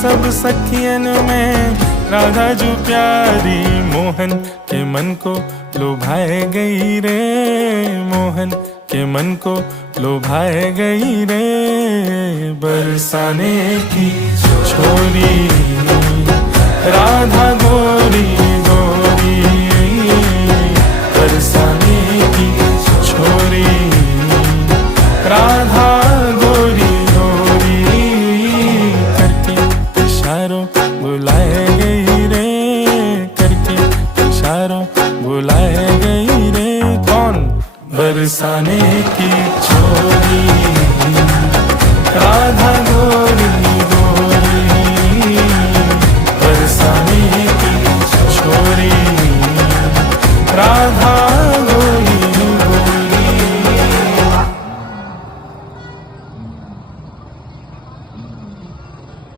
सब सखियन में राधा जो प्यारी, मोहन के मन को लुभाए गई रे, मोहन के मन को लुभाए गई रे। बरसाने की